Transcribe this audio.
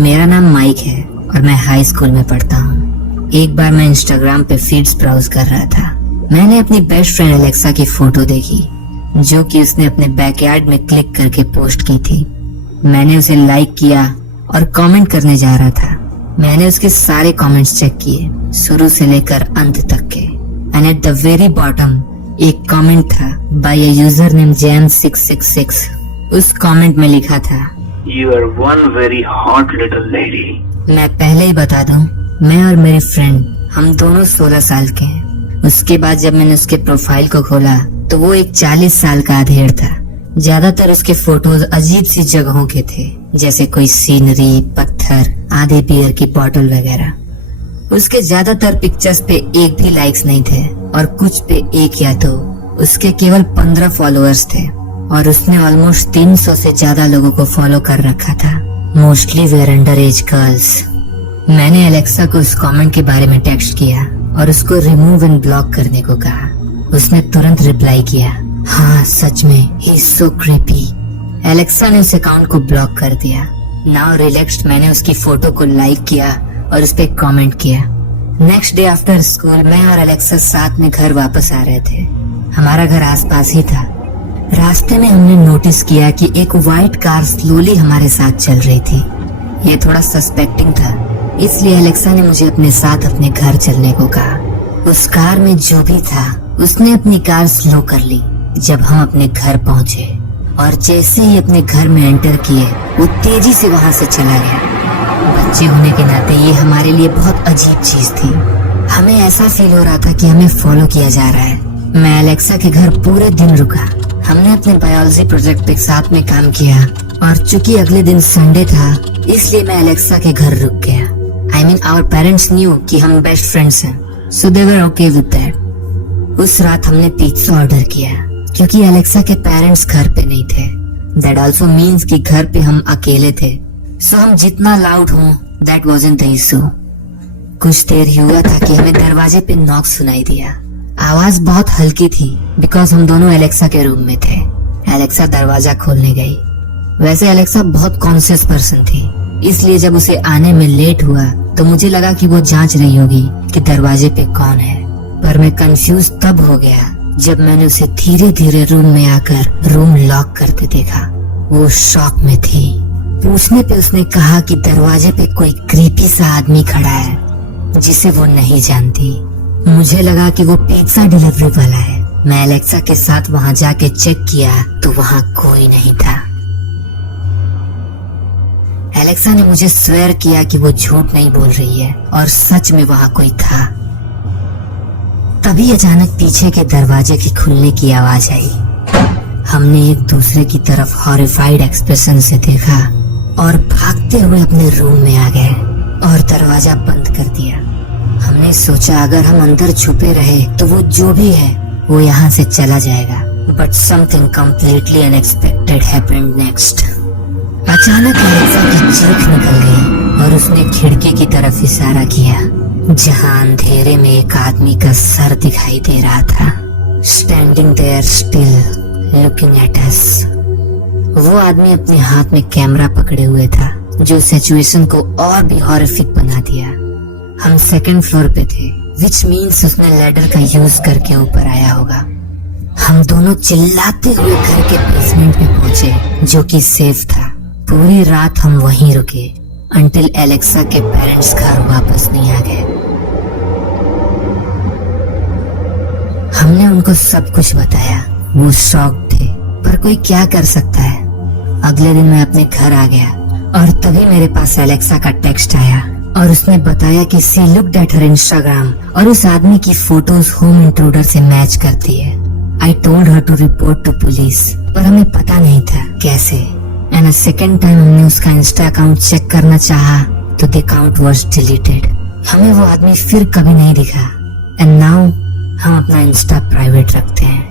मेरा नाम माइक है और मैं हाई स्कूल में पढ़ता हूँ। एक बार मैं इंस्टाग्राम पे फीड्स ब्राउज कर रहा था। मैंने अपनी बेस्ट फ्रेंड एलेक्सा की फोटो देखी जो कि उसने अपने बैकयार्ड में क्लिक करके पोस्ट की थी। मैंने उसे लाइक किया और कमेंट करने जा रहा था। मैंने उसके सारे कमेंट्स चेक किए, शुरू से लेकर अंत तक के। And at the very bottom एक कमेंट था by a user name Jam666। उस कमेंट में लिखा था, You are one very hot little lady. मैं पहले ही बता दूं, मैं और मेरी फ्रेंड हम दोनों 16 साल के हैं। उसके बाद जब मैंने उसके प्रोफाइल को खोला तो वो एक 40 साल का अधेड़ था। ज्यादातर उसके फोटोज अजीब सी जगहों के थे, जैसे कोई सीनरी, पत्थर, आधे बियर की बोतल वगैरह। उसके ज्यादातर पिक्चर्स पे एक भी लाइक्स नहीं थे और कुछ पे एक या दो। उसके केवल 15 फॉलोअर्स थे और उसने ऑलमोस्ट 300 से ज्यादा लोगों को फॉलो कर रखा था। Mostly were under age girls. मैंने एलेक्सा को उस कमेंट के बारे में टेक्स्ट किया और उसको रिमूव एंड ब्लॉक करने को कहा। उसने तुरंत रिप्लाई किया, हाँ सच में, he is so creepy. Alexa ने उस अकाउंट को ब्लॉक कर दिया। नाउ रिलैक्स्ड मैंने उसकी फोटो को लाइक किया और उस पे कमेंट किया। नेक्स्ट डे आफ्टर स्कूल मैं और एलेक्सा साथ में घर वापस आ रहे थे। हमारा घर आसपास ही था। रास्ते में हमने नोटिस किया कि एक व्हाइट कार स्लोली हमारे साथ चल रही थी। ये थोड़ा सस्पेक्टिंग था, इसलिए एलेक्सा ने मुझे अपने साथ अपने घर चलने को कहा। उस कार में जो भी था उसने अपनी कार स्लो कर ली जब हम अपने घर पहुंचे, और जैसे ही अपने घर में एंटर किए वो तेजी से वहां से चला गया। बच्चे होने के नाते ये हमारे लिए बहुत अजीब चीज थी। हमें ऐसा फील हो रहा था कि हमें फॉलो किया जा रहा है। मैं एलेक्सा के घर पूरे दिन रुका। हमने अपने बायोलॉजी प्रोजेक्ट पे साथ में काम किया और चूंकि अगले दिन संडे था इसलिए मैं एलेक्सा के घर रुक गया। I mean, our parents knew कि हम बेस्ट फ्रेंड्स हैं, so they were okay with that. उस रात हमने पिज्जा ऑर्डर किया क्योंकि एलेक्सा के पेरेंट्स घर पे नहीं थे। That also means कि घर पे हम अकेले थे, so हम जितना लाउड हों that wasn't the issue. कुछ देर हुआ था कि हमें दरवाजे पे नॉक सुनाई दिया। आवाज बहुत हल्की थी बिकॉज हम दोनों एलेक्सा के रूम में थे। एलेक्सा दरवाजा खोलने गई। वैसे एलेक्सा बहुत कॉन्शियस पर्सन थी, इसलिए जब उसे आने में लेट हुआ तो मुझे लगा कि वो जांच रही होगी कि दरवाजे पे कौन है। पर मैं कंफ्यूज तब हो गया जब मैंने उसे धीरे धीरे रूम में आकर रूम लॉक करते देखा। वो शॉक में थी। पूछने पे उसने कहा कि दरवाजे पे कोई क्रीपी सा आदमी खड़ा है जिसे वो नहीं जानती। मुझे लगा कि वो पिज्जा डिलीवरी वाला है। मैं एलेक्सा के साथ वहां जाके चेक किया तो वहां कोई नहीं था। एलेक्सा ने मुझे स्वेयर किया कि वो झूठ नहीं बोल रही है और सच में वहां कोई था। तभी अचानक पीछे के दरवाजे की खुलने की आवाज आई। हमने एक दूसरे की तरफ हॉरिफाइड एक्सप्रेशन से देखा और भागते हुए अपने रूम में आ गए और दरवाजा बंद कर दिया। हमने सोचा अगर हम अंदर छुपे रहे तो वो जो भी है वो यहाँ से चला जाएगा। But something completely unexpected happened next. अचानक एलेक्सा की चीख निकल गई और उसने खिड़की की तरफ इशारा किया जहां अंधेरे में एक आदमी का सर दिखाई दे रहा था, standing there still looking at us. वो आदमी अपने हाथ में कैमरा पकड़े हुए था जो सिचुएशन को और भी हॉरिफिक बना दिया। हम सेकंड फ्लोर पे थे, विच मीन्स उसने लैडर का यूज करके ऊपर आया होगा। हम दोनों चिल्लाते हुए घर के बेसमेंट में पहुंचे जो कि सेफ था। पूरी रात हम वहीं रुके अंटिल एलेक्सा के पेरेंट्स घर वापस नहीं आ गए। हमने उनको सब कुछ बताया। वो शॉक थे, पर कोई क्या कर सकता है। अगले दिन मैं अपने घर आ गया और तभी मेरे पास एलेक्सा का टेक्स्ट आया और उसने बताया कि she looked at her Instagram और उस आदमी की फोटोज होम इंट्रूडर से मैच करती है। I told her to report to police, पर हमें पता नहीं था कैसे। एंड सेकेंड टाइम हमने उसका इंस्टा अकाउंट चेक करना चाहा तो द अकाउंट वाज डिलीटेड। हमें वो आदमी फिर कभी नहीं दिखा। एंड नाउ हम अपना इंस्टा प्राइवेट रखते हैं।